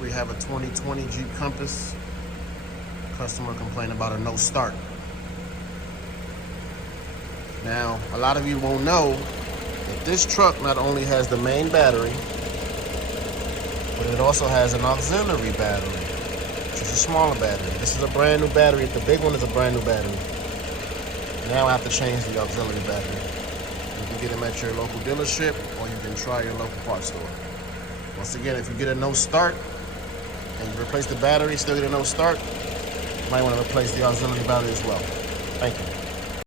we have a 2020 Jeep Compass. Customer complained about a no start. Now, a lot of you won't know that this truck not only has the main battery, but it also has an auxiliary battery, which is a smaller battery. This is a brand new battery. The big one is a brand new battery. Now I have to change the auxiliary battery. You can get them at your local dealership, or you can try your local parts store. Once again, if you get a no start and you replace the battery, still get a no start, you might want to replace the auxiliary battery as well. Thank you.